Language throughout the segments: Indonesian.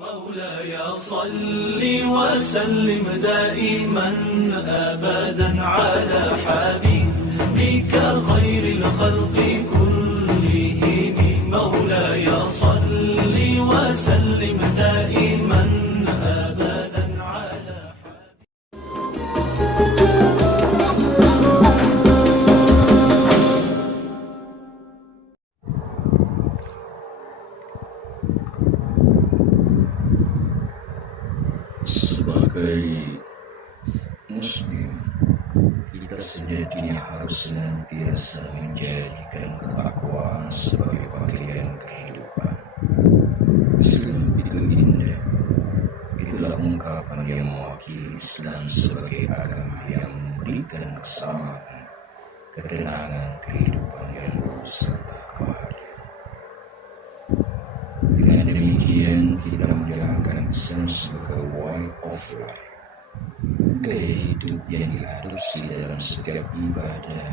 مولاي صل وسلم دائما أبدا على حبيبك خير الخلق كلهم مولاي صل وسلم دائما أبدا على Sebagai Muslim, kita sejatinya harus senantiasa menjadikan ketakwaan sebagai panggilan kehidupan. Islam itu indah. Itulah ungkapan yang mewakili Islam sebagai agama yang memberikan keselamatan, ketenangan, kehidupan yang lurus serta kebahagiaan. Dengan demikian, kita menjalankan Islam sebagai way of life, gaya hidup yang diadopsi dalam setiap ibadah,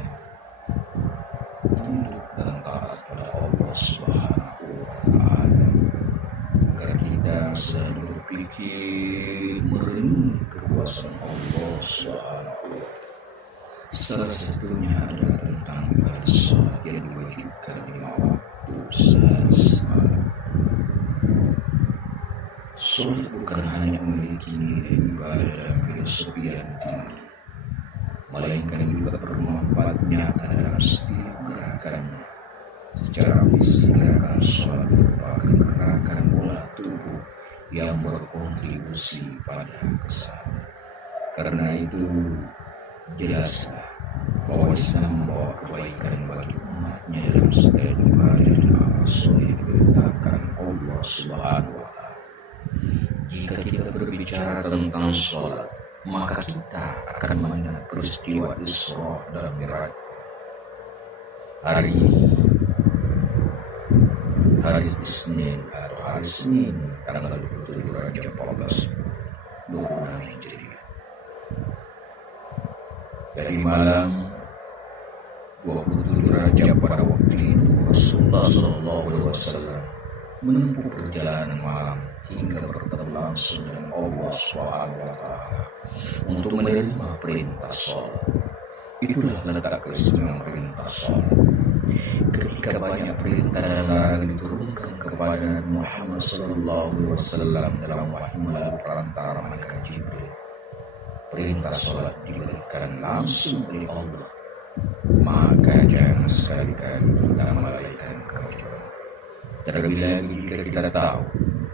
tunduk dan taat pada Allah Subhanahu wa Ta'ala, agar kita selalu berpikir merenungi kekuasaan Allah Subhanahu wa Ta'ala. Salah satunya adalah tentang ibadah sholat yang diwajibkan 5 waktu sehari semalam. Sholat bukan hanya memiliki nilai ibadah dan filosofi yang tinggi, melainkan juga bermanfaat nyata dalam setiap gerakannya. Secara fisik, gerakan sholat merupakan gerakan bola tubuh yang berkontribusi pada kesehatan. Karena itu, jelaslah bahwa Islam membawa kebaikan bagi umatnya dalam setiap ibadah dan amal soleh yang diperintahkan Allah Subhanahu wa Ta'ala. Jika kita berbicara tentang sholat, maka kita akan mengingat peristiwa Isra dan Mi'raj. Hari ini, hari Isnin atau hari Senin, tanggal 27 Rajab 1426 Hijriah. Dari malam 27 Rajab pada waktu itu, Rasulullah SAW menempuh perjalanan malam hingga bertemu langsung dengan Allah SWT untuk menerima perintah sholat. Itulah letak keistimewaan perintah sholat. Ketika banyak perintah dan larangan diturunkan kepada Muhammad SAW dalam wahyu melalui perantara malaikat Jibril, perintah sholat diberikan langsung oleh Allah. Maka jangan sekali-kali kita melalaikan kewajiban. Terlebih lagi jika kita tahu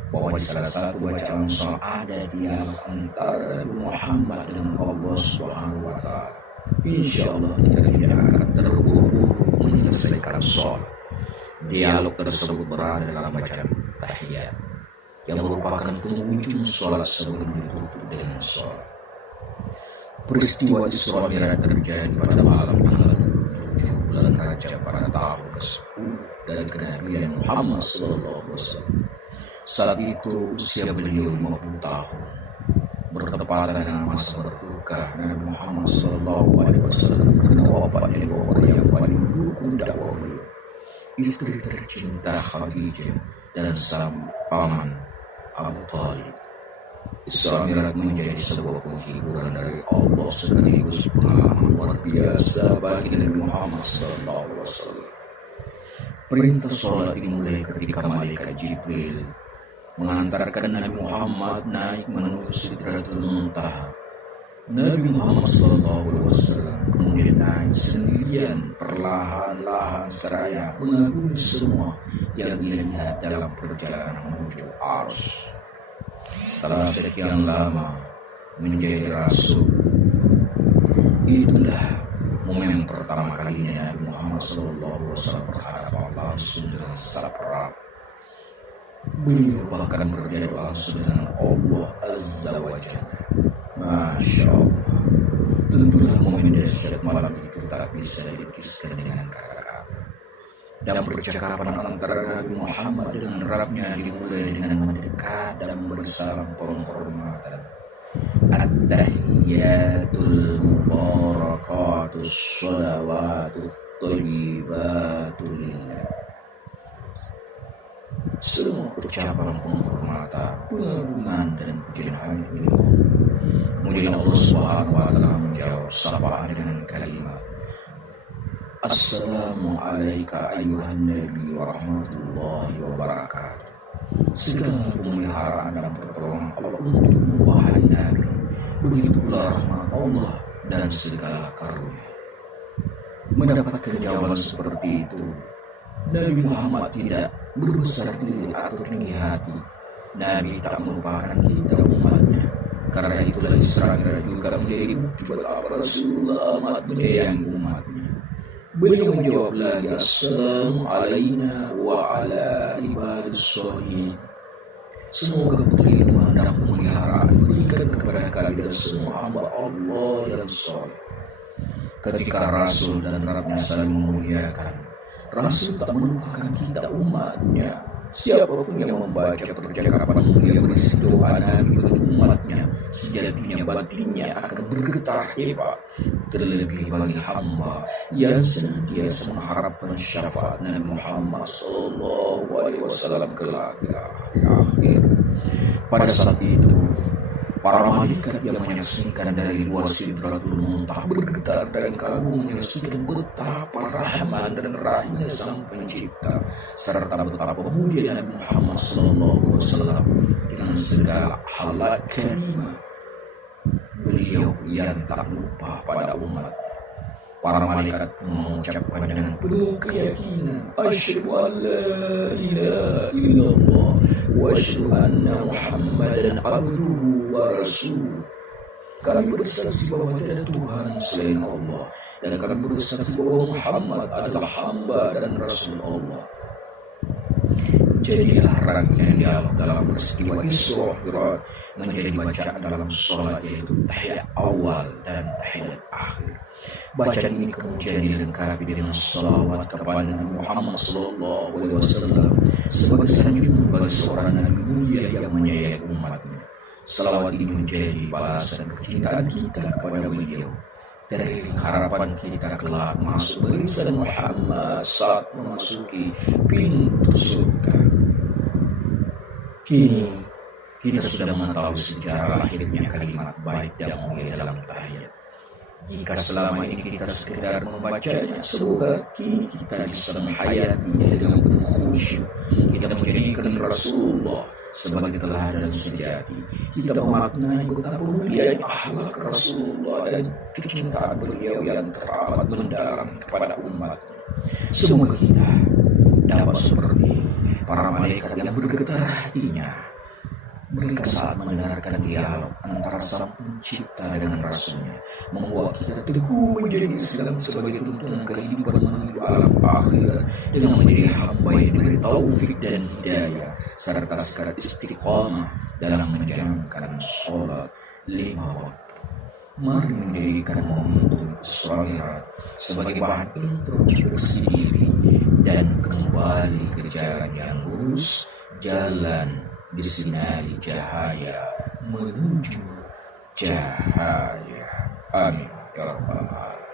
bahwa di salah satu bacaan sholat ada dialog antara Muhammad dengan Allah Subhanahu wa Ta'ala, insya Allah kita tidak akan terburu-buru menyelesaikan sholat. Dialog tersebut berada dalam bacaan tahiyat yang merupakan penghujung sholat sebelum ditutup dengan sholat. Peristiwa Isra Mi'raj terjadi pada malam tanggal 7 bulan Rajab pada tahun ke-10 dari kenabian Muhammad SAW. Saat itu usia beliau 50 tahun, bertepatan dengan masa berduka Nabi Muhammad SAW karena wafatnya dua orang yang paling mendukung dakwah beliau, istri tercinta Khadijah dan sang paman Abu Thalib. Isra Mi'raj menjadi sebuah penghiburan dari Allah sekaligus pengalaman luar biasa bagi Nabi Muhammad SAW. Perintah sholat dimulai ketika malaikat Jibril mengantarkan Nabi Muhammad naik menuju Sidratul Muntaha. Nabi Muhammad SAW kemudian naik sendirian perlahan-lahan seraya mengagumi semua yang ia lihat dalam perjalanan menuju Arsy. Setelah sekian lama menjadi rasul, itulah momen pertama kalinya Nabi Muhammad SAW berhadapan langsung dengan Sabrab. Beliau bahkan berdialog langsung dengan Allah Azza wa Jalla. Masya Allah, tentulah momen dahsyat malam itu tak bisa dilukiskan dengan kata-kata. Dan percakapan antara Nabi Muhammad dengan Rabbnya dimulai dengan mendekat dan memberi salam penghormatan. At-tahiyyatul mubarakatus sholawatut thayyibatul lillah. Semua ucapan penghormatan, pengagungan dan pujian hanya beliau. Kemudian Allah Subhanahu wa taala menjawab sapaan dengan kalimat, Assalamu alayka ayyuhan nabi wa rahmatullahi wa barakatuh. Segala pemeliharaan dan pertolongan Allah untukmu wahai Nabi, begitulah rahmat Allah dan segala karunia. Mendapatkan jawaban seperti itu, Nabi Muhammad tidak berbesar diri atau tinggi hati. Nabi tak melupakan kita umatnya. Karena itulah Israel juga menjadi bukti betapa Rasulullah amat menyayangi umatnya. Beliau menjawab lagi, Assalamu alayna wa ala ibadis sholihin. Semoga perlindungan dan pemeliharaan diberikan kepada kalian dan semua hamba Allah yang soleh. Ketika Rasul dan Rabbnya saling memuliakan, Rasul tak melupakan kita umatnya. Siapapun yang membaca percakapan mulia berisi doa Nabi bagi umatnya, sejatinya batinnya akan bergetar hebat. Terlebih bagi hamba yang senantiasa mengharapkan syafaat Nabi Muhammad SAW kelak di akhir. Pada saat itu, para malaikat yang menyaksikan dari luar Sidratul Muntaha bergetar dan kagum menyaksikan betapa rahman dan rahimnya Sang Pencipta serta betapa mulia Nabi Muhammad SAW dengan segala halal karimah beliau yang tak lupa pada umat. Para malaikat pun mengucapkan dengan penuh keyakinan, Asyhadu an la ilaha illallah wa asyhadu anna Muhammadan abduhu wa rasuluh. Kami bersaksi bahwa tidak ada Tuhan selain Allah, dan kami bersaksi bahwa Muhammad adalah hamba dan Rasul Allah. Jadilah rangkaian dialog dalam peristiwa Isra Mi'raj menjadi bacaan dalam sholat, yaitu tahiyat awal dan tahiyat akhir. Bacaan ini kemudian dilengkapi dengan salawat kepada Nabi Muhammad SAW sebagai sanjungan bagi seorang Nabi mulia yang menyayangi umatnya. Salawat ini menjadi balasan kecintaan kita kepada beliau. Dari harapan kita kelak masuk barisan Muhammad saat memasuki pintu surga. Kini kita sudah mengetahui sejarah lahirnya kalimat baik dan mulia dalam tahiyat. Jika selama ini kita sekedar membacanya, semoga kini kita bisa menghayatinya dengan penuh khusyuk. Kita menjadikan Rasulullah sebagai teladan sejati. Kita memaknai betapa mulianya akhlak Rasulullah dan kecintaan beliau yang teramat mendalam kepada umatnya. Semoga kita dapat seperti para malaikat yang bergetar hatinya mereka saat mendengarkan dialog antara Sang Pencipta dengan Rasulnya, membuat kita teguh menjadi Islam sebagai tuntunan kehidupan menuju alam akhir dengan menjadi hamba yang diberi taufik dan hidayah serta sekat istiqamah dalam menjalankan sholat 5 waktu. Mari menjadikan momentum Isra Mi'raj sebagai bahan introspeksi diri dan kembali ke jalan yang lurus, jalan disinari cahaya menuju cahaya. Amin ya rabbal alamin.